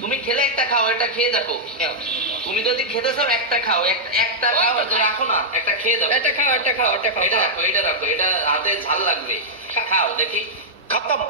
তুমি খেলে একটা খাও এটা খেয়ে দেখো তুমি যদি খেতে চাও একটা খাও একটা খাও রাখো না একটা খেয়ে দাও একটা খাও একটা খাও একটা খাও এটা রাখো এটা রাখো এটা হাতে ঝাল লাগবে। খাও দেখি। খতম।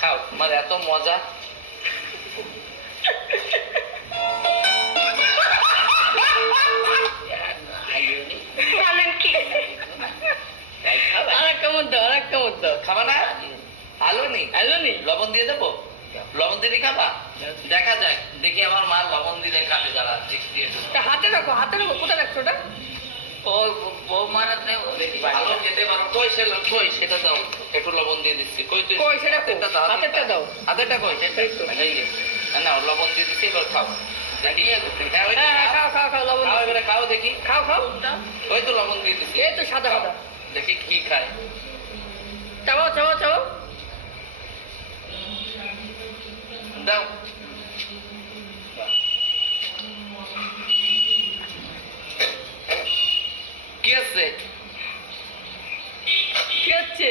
খাও মানে এত মজা। খাবা? না? আলু নেই আলু নেই লবণ দিয়ে দেবো? লবণ দিয়ে খাবা? দেখা যাক দেখি আমার মা লবণ দেখি দিয়ে দেবো। তা হাতে রাখো হাতে রাখো কোথায় রাখছো ওটা? দেখি ভালো খেতে পারো। কই সে কই সেটা দাও। একটু লবণ দিয়ে দিচ্ছি। কই তুই? কই সেটা হাতেরটা দাও, হাতেরটা। দাও। হাতেরটা কই? সেটা এই না লবণ দিয়ে দিচ্ছি এবার খাও। দেখি। হ্যাঁ হ্যাঁ হ্যাঁ, খাও। খাও খাও খাও লবণ খাও এবারে খাও দেখি। খাও খাও। ওই তো লবণ দিয়ে দিচ্ছি। এই তো সাদা সাদা। দেখি কি খায়। চাও চাও চাও দাও কি আছে? কি হচ্ছে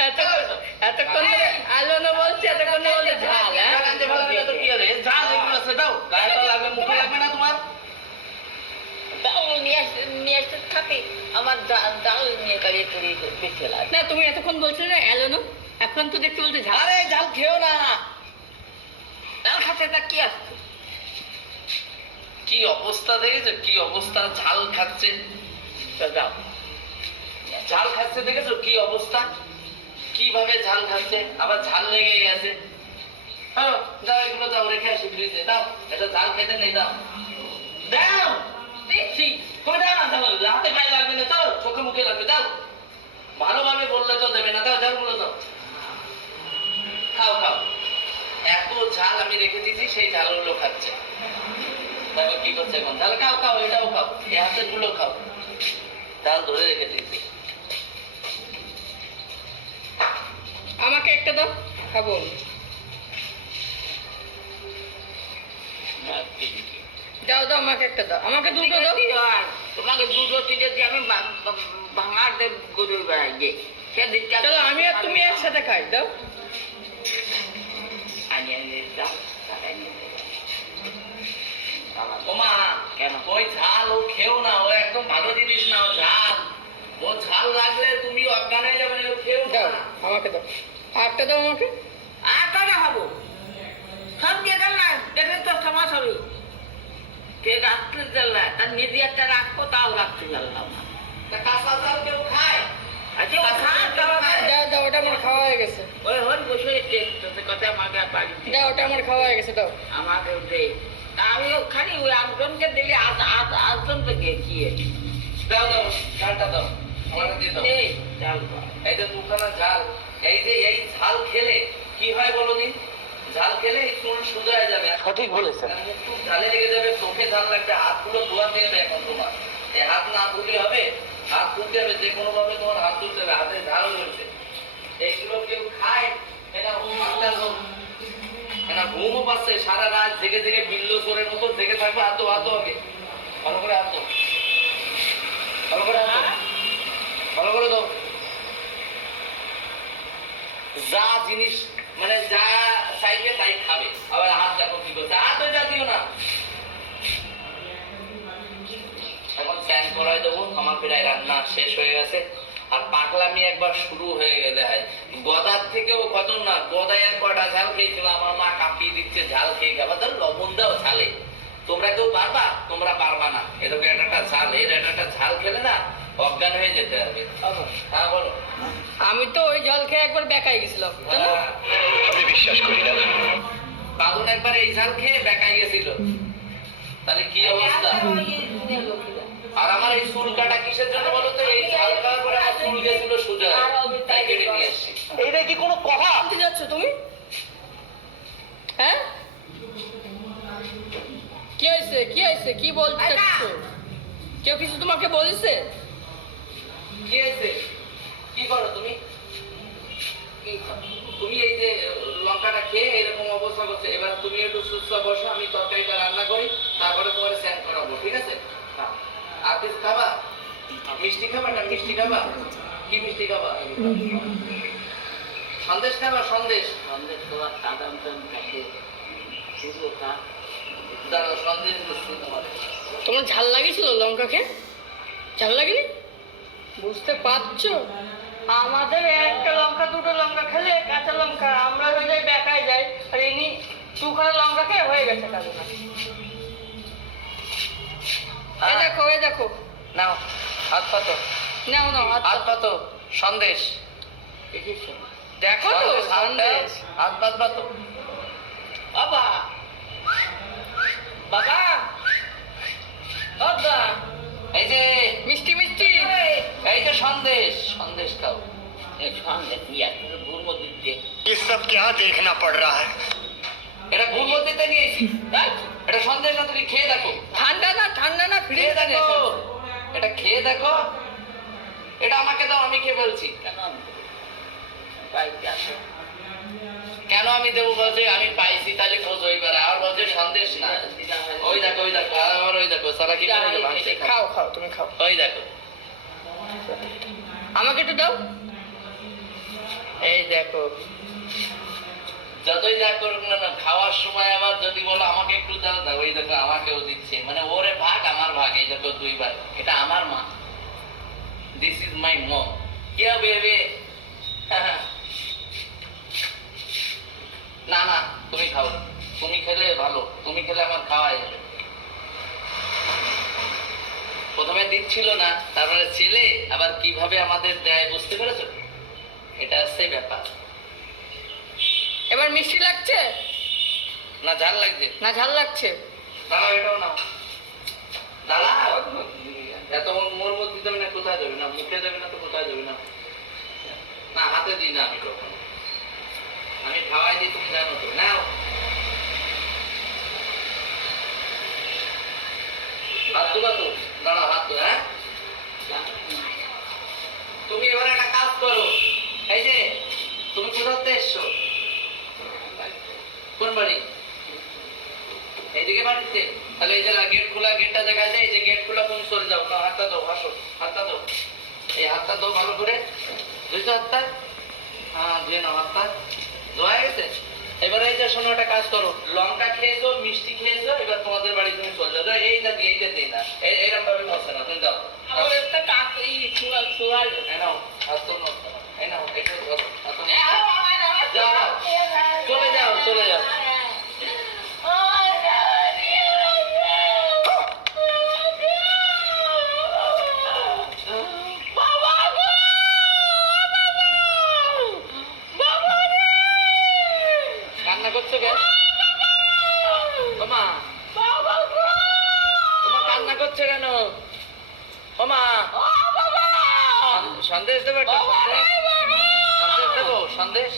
এত এতক্ষণ ধরে না বলছে এতক্ষণ বলছে ঝাল হ্যাঁ? ঝাল আনতে ভালো লাগে তো কি আরে ঝাল এগুলো আছে দাও। গায়ে তো লাগবে মুখে লাগবে না তোমার। আমার ডাল নিয়ে কারিয়ে করি বেশি লাগে না তুমি এতক্ষণ বলছিলে না এলো না এখন তো দেখতে বলতে ঝাল আরে ঝাল খেও না। ডাল খাতে তা কি আসছে কি অবস্থা দেখেছ? কি অবস্থা? ঝাল খাচ্ছে। তো যাও ঝাল খাচ্ছে দেখেছ? কি অবস্থা? কীভাবে ঝাল খাচ্ছে? আবার ঝাল লেগে গেছে। হ্যাঁ দাও এগুলো দাও রেখে আসি ফ্রিজে দাও এটা ঝাল খেতে নেই দাও। দাও! দেখছি তুমি দাও না দাও হাতে পায়ে লাগবে না দাও চোখে মুখে লাগবে দাও ভালোভাবে বললে তো দেবে না দাও ঝালগুলো দাও। খাও খাও। এত ঝাল আমি রেখে দিয়েছি, সেই ঝালগুলো খাচ্ছে। দেখো কি করছে এখন। তাহলে খাও খাও, এটাও খাও হাতেরগুলো খাও। ডাল ধরে রেখে দিয়েছি। আমাকে একটা দাও, খাব। দাও দাও আমাকে একটা দাও। আমাকে দুটো দাও। তোমাকে দুটো তিনটে দিয়ে আমি ভাঙার দেব গরু বেড়াই চলো আমি আর তুমি একসাথে খাই দাও। ওমা কেন? ওই ঝাল ও খেও না ও একদম ভালো জিনিস না ও ঝাল। ও ঝাল লাগলে তুমি অজ্ঞান হয়ে যাবে ও খেও দাও আমাকে দাও। আটটা দাও আমাকে। আর টাকা হব সব দিয়ে গেল না দেখলে তো সমাজ হবে। গেল না তার নিজে একটা রাখব তাও রাখতে গেলাম না। তা কাঁচা ঝাল কেউ খায়? আচ্ছা আমি ওখানে ওই একজনকে দিলে আজ আজ আজজনকে গেছি দাও। দাও ঝালটা দাও। আমাকে দিয়ে দাও। চাল এই যে দুখানা ঝাল এই যে এই ঝাল খেলে কি হয় বলো দিন? ঝাল খেলে এই চুল সুজায় যাবে। সঠিক বলেছেন। মুখ ঝালে লেগে যাবে চোখে ঝাল লাগবে হাতগুলো ধোয়াতে হবে এখন তোমার এই হাত না ধুলে হবে হাত ধুতে হবে যে কোনো ভাবে তোমার হাত ধুতে হবে হাতে ঝাল রয়েছে এইগুলো কেউ খায় এটা ঘুমও পাচ্ছে সারা রাত জেগে জেগে বিল্লো চোরের মতো জেগে থাকবে হাত হাত হবে ভালো করে হাত ভালো করে হাত ভালো করে দাও যা জিনিস মানে যা চাইবে তাই খাবে। আবার হাত দেখো কি করছে। হাত যা দিও না। এখন স্নান করাই দেবো আমার প্রায় রান্না শেষ হয়ে গেছে। আর একবার শুরু হয়ে গেলে হয়। গদার থেকেও কত না গদায় কটা ঝাল খেয়েছিল, আমার মা কাঁপিয়ে দিচ্ছে, ঝাল খেয়ে খাবার লবণ দাও ঝালে। তোমরা কেউ পারবা? তোমরা পারবা না। এরকম ঝাল। এর একটা ঝাল খেলে না অজ্ঞান হয়ে যেতে হবে। হ্যাঁ বলো। আমি তো ওই জল খেয়ে একবার বেকাই গেছিলাম হ্যাঁ। আমি বিশ্বাস করি না। বাদুন একবার এই ঝাল খেয়ে বেকাই গেছিল। তাহলে কি অবস্থা? আর আমার এই চুল কাটা কিসের জন্য বলো তো? এই ঝাল খাওয়ার পরে আমার চুল গেছিল সোজা। তাই কেটে নিয়ে এসছি এইটা কি কোনো কথা কোথায় যাচ্ছ তুমি? হ্যাঁ? কি হয়েছে? কি হয়েছে? কি বলতে চাচ্ছ? কেউ কিছু তোমাকে বলছে? কি হয়েছে কি করো তুমি? তুমি এই যে লঙ্কাটা খেয়ে এরকম অবস্থা করছে এবার তুমি একটু সুস্থ বসো আমি তরকারিটা রান্না করি তারপরে তোমার স্যান করাবো ঠিক আছে? আর কিছু খাবা? মিষ্টি খাবা না মিষ্টি খাবা? কি মিষ্টি খাবা? সন্দেশ খাবা সন্দেশ? সন্দেশ তোমার কাদাম টান থাকে। শুধু তা। দাঁড়াও সন্দেশ তোমার। তোমার ঝাল লাগিয়েছিল লঙ্কাকে ঝাল লাগেনি বুঝতে পারছ? আমাদের একটা লঙ্কা দুটো লঙ্কা খেলে কাঁচা লঙ্কা আমরা হয়ে যাই বেকায় যাই। আর ইনি দুখানা লঙ্কা খেয়ে হয়ে গেছে এই দেখো এই দেখো। নাও হাত পাতো নাও নাও হাত পাতো সন্দেশ দেখো তো সন্দেশ, হাত পাত বাবা বাবা বাবা এই যে মিষ্টি মিষ্টি এই যে সন্দেশ সন্দেশ খাও এই সন্দেশ নিয়ে আসলে গুড় মধ্যে দিতে ये দেখনা পড় রা এটা ঘুম মধ্যে নিয়ে এসি এটা সন্দেশ না তুমি খেয়ে দেখো। ঠান্ডা না ঠান্ডা না ফিরিয়ে দেখো। এটা খেয়ে দেখো। এটা আমাকে দাও আমি খেয়ে বলছি কেন আমি? দেবো বলছে আমি পাইছি তাহলে খোঁজ হইবার আর বলছে সন্দেশ না। ওই দেখো ওই দেখো আমার ওই দেখো সারা কি খাও খাও তুমি খাও। ওই দেখো। আমাকে একটু দাও। এই দেখো। যতই যা করুক না খাওয়ার সময় আবার যদি বলো আমাকে একটু দাও দাও ওই দেখো আমাকেও দিচ্ছে। মানে ওরে ভাগ, আমার ভাগ, এই দেখো দুইবার এটা আমার মা। দিস ইজ মাই মম কি বেবে? না না, তুমি খাও। তুমি খেলে ভালো। তুমি খেলে আমার খাওয়াই যাবে প্রথমে দিচ্ছিল না, তারপরে ছেলে, আবার কীভাবে আমাদের দেয় বুঝতে পেরেছ? এটা হচ্ছে ব্যাপার। এবার মিষ্টি লাগছে? না ঝাল লাগছে। না ঝাল লাগছে? দাঁড়াও এটাও নাও। দাঁড়া এত মোর মধ্যে দিতে না কোথায় দেবে না? মুখে দেবে না তো কোথায় দেবে না? না হাতে দিই না আমি কখনো। আমি খাওয়াই দিই তুমি জানো তো। নাও। হাত তুলা তো। দাঁড়াও হাত তো হ্যাঁ? তুমি এবার একটা কাজ করো। এই যে তুমি কোথাতে এসছো? কোন বাড়ি? এইদিকে বাড়িতে। তাহলে এই যে গেট খোলা গেটটা দেখা যায় এই যে গেট খোলা তুমি চলে যাও। না হাতটা দাও হাসো হাতটা দাও এই হাতটা দাও ভালো করে। ধুইছো হাতটা? হ্যাঁ ধুয়ে নাও হাতটা। ধোয়া গেছে? এবার এই যে শোনো একটা কাজ করো। লঙ্কা খেয়েছো মিষ্টি খেয়েছো এবার তোমাদের বাড়ি তুমি চলে যাও। এইটা দিয়ে এইটা দিই না। এই এইরকম ভাবে হচ্ছে না তুমি যাও একটা এই নাও হাত তো নষ্ট না। এই নাও এইটা ধরো, হাত তো নষ্ট না। যাও, যাও। চলে যাও, চলে যাও। কান্না করছ কেন ওমা করছ কেন? ওমা সন্দেশ দেবো একটা সন্দেশ। সন্দেশ দেবো সন্দেশ।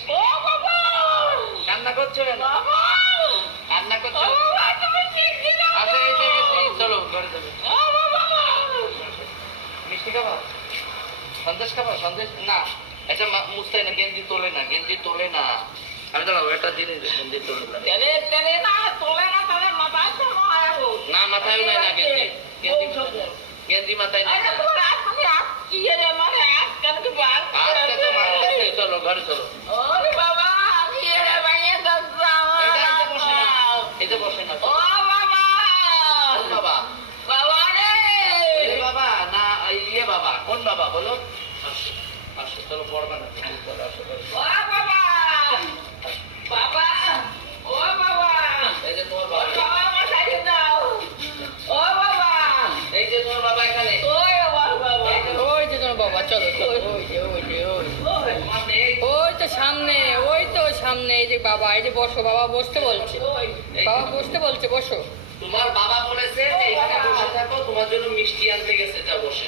কান্না করছ কেন? কান্না করছ? আচ্ছা এই চলো ঘরে যাবে। মিষ্টি খাবা? সন্দেশ খাবা? সন্দেশ? না। আচ্ছা না গেঞ্জি তোলে না গেঞ্জি তোলে না। আমি দাঁড়াবো একটা জিনিস গেঞ্জি তোলে না তেলে না তোলে না তাহলে মাথায় তো নয় এখন। না মাথায় নাই না গেঞ্জি। গেঞ্জি গেঞ্জি মাথায় নাই আরে তোমার হাত তুমি হাত কি রে মানে হাত কেন কি বার আজকে তো মারতেছে চলো ঘরে চলো। ওরে বাবা কি রে ভাইয়া দাদা এইটা এইটা বসে না। এইটা বসে না। ও বাবা। কোন বাবা? বাবা রে। বাবা না ইয়ে বাবা? কোন বাবা? বলো। আসো আসো চলো পড়বা না। চলো আসো বাবা এই যে বসো বাবা বসতে বলছে। বাবা বসতে বলছে বসো। তোমার বাবা বলেছে যে এখানে বসে থাকো তোমার জন্য মিষ্টি আনতে গেছে যা বসে।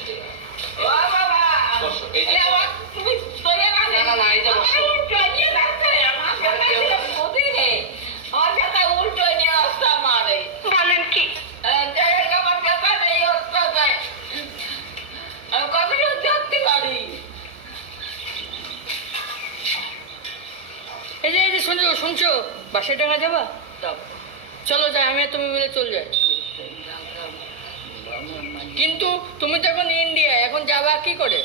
বাবা বসো, এই যে তুমি চলে না না, না, না, এই যে বসো। যে শুনছো? বাসায় বাসে টাকা যাবা চলো যাই আমি তুমি মিলে চল যাই। কিন্তু তুমি তো এখন ইন্ডিয়া, এখন যাবা কি করে?